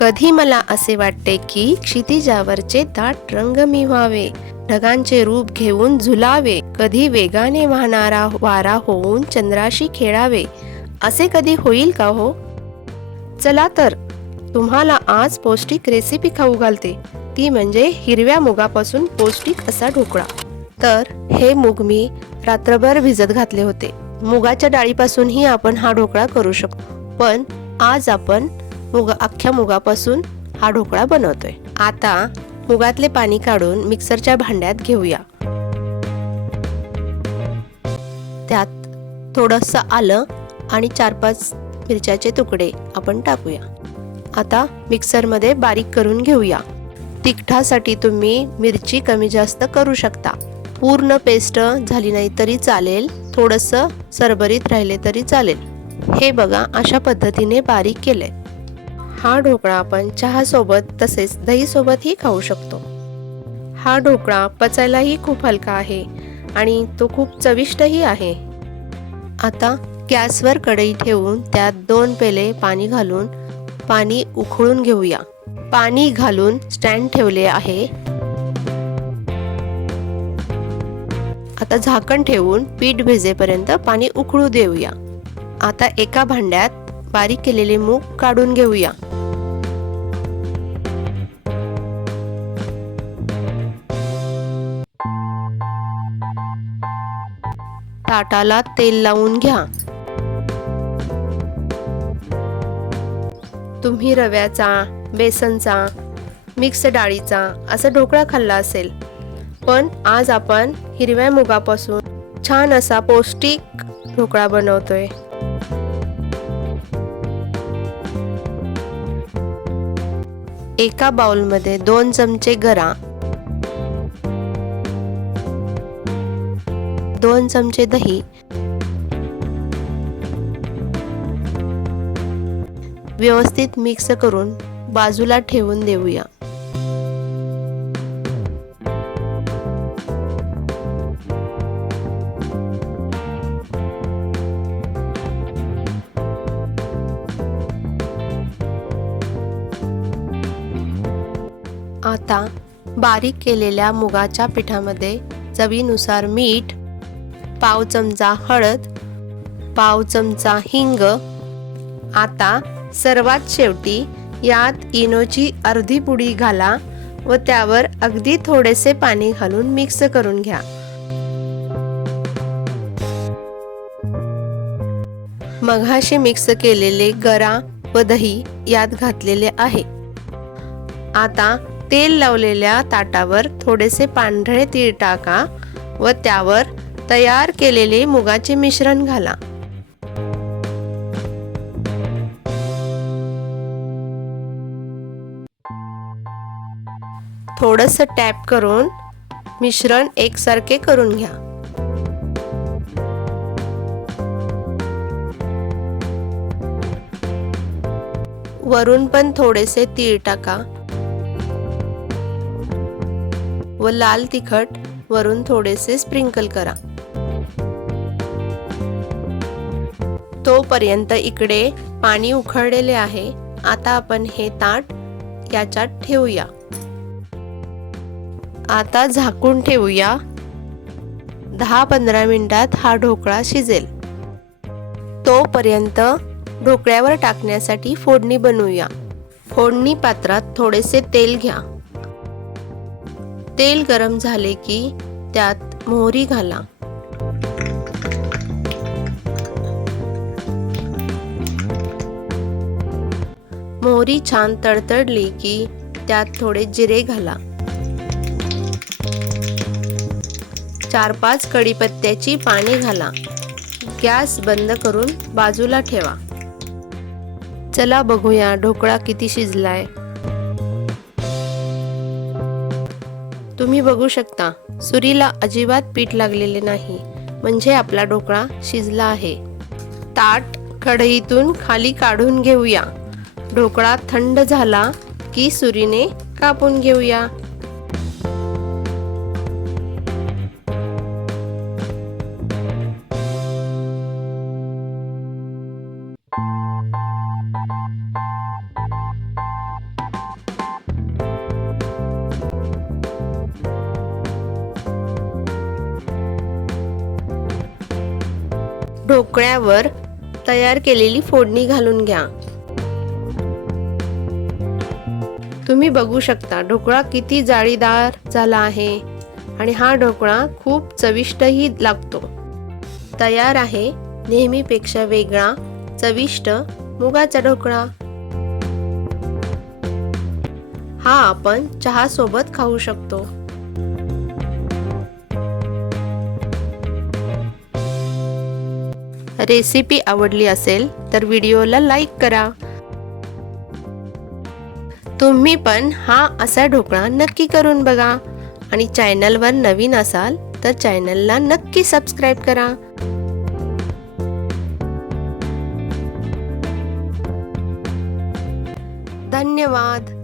कधी मला असे वाटते की क्षितिजावरचे दाट रंग मी व्हावे, ढगांचे रूप घेऊन झुलावे, कधी वेगाने वाहणारा वारा होऊन चंद्राशी खेळावे. असे कधी होईल का हो? चला तर तुम्हाला आज पौष्टिक रेसिपी खाऊ घालते, ती म्हणजे हिरव्या मुगापासून पौष्टिक असा ढोकळा. तर हे मूग मी रात्रभर भिजत घातले होते. मुगाच्या डाळीपासूनही आपण हा ढोकळा करू शकतो, पण आज आपण अख्ख्या मुगापासून हा ढोकळा बनवतोय. आता मुगातले पाणी काढून मिक्सरच्या भांड्यात घेऊया. त्यात थोडंसं आलं आणि 4-5 मिरच्याचे तुकडे आपण टाकूया. आता मिक्सरमध्ये बारीक करून घेऊया. तिखटासाठी तुम्ही मिरची कमी जास्त करू शकता. पूर्ण पेस्ट झाली नाही तरी चालेल, थोडंसं सरभरीत राहिले तरी चालेल. हे बघा, अशा पद्धतीने बारीक केलंय. हा ढोकळा आपण चहासोबत तसेच दहीसोबतही खाऊ शकतो. हा ढोकळा पचायलाही खूप हलका आहे आणि तो खूप चविष्टही आहे. आता गॅसवर कढई ठेवून त्यात 2 पेले पाणी घालून पाणी उकळून घेऊया. पाणी घालून स्टँड ठेवले आहे. आता झाकण ठेवून पीठ भिजेपर्यंत पाणी उकळू देऊया. आता एका भांड्यात बारीक केलेले मूग काढून घेऊया. ताटाला तेल लावून घ्या. तुम्ही रव्याचा, बेसनचा, मिक्स डाळीचा असा ढोकळा खाल्ला असेल, पण आज आपण हिरव्या मुगापासून छान असा पौष्टिक ढोकळा बनवतोय. एका बाउलमध्ये 2 चमचे गरा, 2 चमचे दही, व्यवस्थित मिक्स करून बाजूला ठेवून देऊया. आता बारीक केलेल्या मुगाच्या पिठामध्ये चवीनुसार मीठ, पाव चमचा हळद, पाव चमचा हिंग. आता सर्वात शेवटी यात इनोची अर्धी पुडी घाला व त्यावर अगदी थोडेसे पाणी घालून मिक्स करून घ्या. मघाशी मिक्स केलेले गरा व दही यात घातलेले आहे. आता तेल लावलेल्या ताटावर थोडेसे पांढरे तीळ टाका व त्यावर तयार केलेले मुगाचे मिश्रण घाला. थोडंसं टॅप करून मिश्रण एकसारखे करून घ्या. वरून पण थोडेसे तीळ टाका व लाल तिखट वरून थोडेसे स्प्रिंकल करा. तोपर्यंत इकडे पाणी उकळलेले आहे. आता आपण हे ताट याच्यात ठेवूया. आता झाकून ठेवूया. 10-15 मिनिटात हा ढोकळा शिजेल. तोपर्यंत ढोकळ्यावर टाकण्यासाठी फोडणी बनवूया. फोडणी पात्रात थोडेसे तेल घ्या. तेल गरम झाले की त्यात मोहरी घाला. मोहरी छान तडतडली की त्यात थोडे जिरे घाला. 4-5 कढीपत्त्याची पाने घाला. गॅस बंद करून बाजूला ठेवा. चला बघूया ढोकळा किती शिजलाय. तुम्ही बघू शकता, सुरीला अजिबात पीठ लागलेले नाही, म्हणजे आपला ढोकळा शिजला आहे. ताट कढईतून खाली काढून घेऊया. ढोकळा थंड झाला की सुरीने कापून घेऊया. ढोकळ्यावर तयार केलेली फोडणी घालून घ्या। तुम्ही बघू शकता ढोकळा किती जाळीदार झाला आहे आणि हा ढोकळा खूप चविष्टही लागतो। तयार आहे नेहमीपेक्षा वेगळा चविष्ट मुगाचा ढोकळा। हा आपण चहा सोबत खाऊ शकतो। रेसिपी आवडली असेल तर व्हिडिओला लाईक करा। तुम्ही पण हा असा ढोकळा नक्की करून बघा आणि चॅनलवर नवीन असाल तर चॅनलला नक्की सबस्क्राईब करा। धन्यवाद।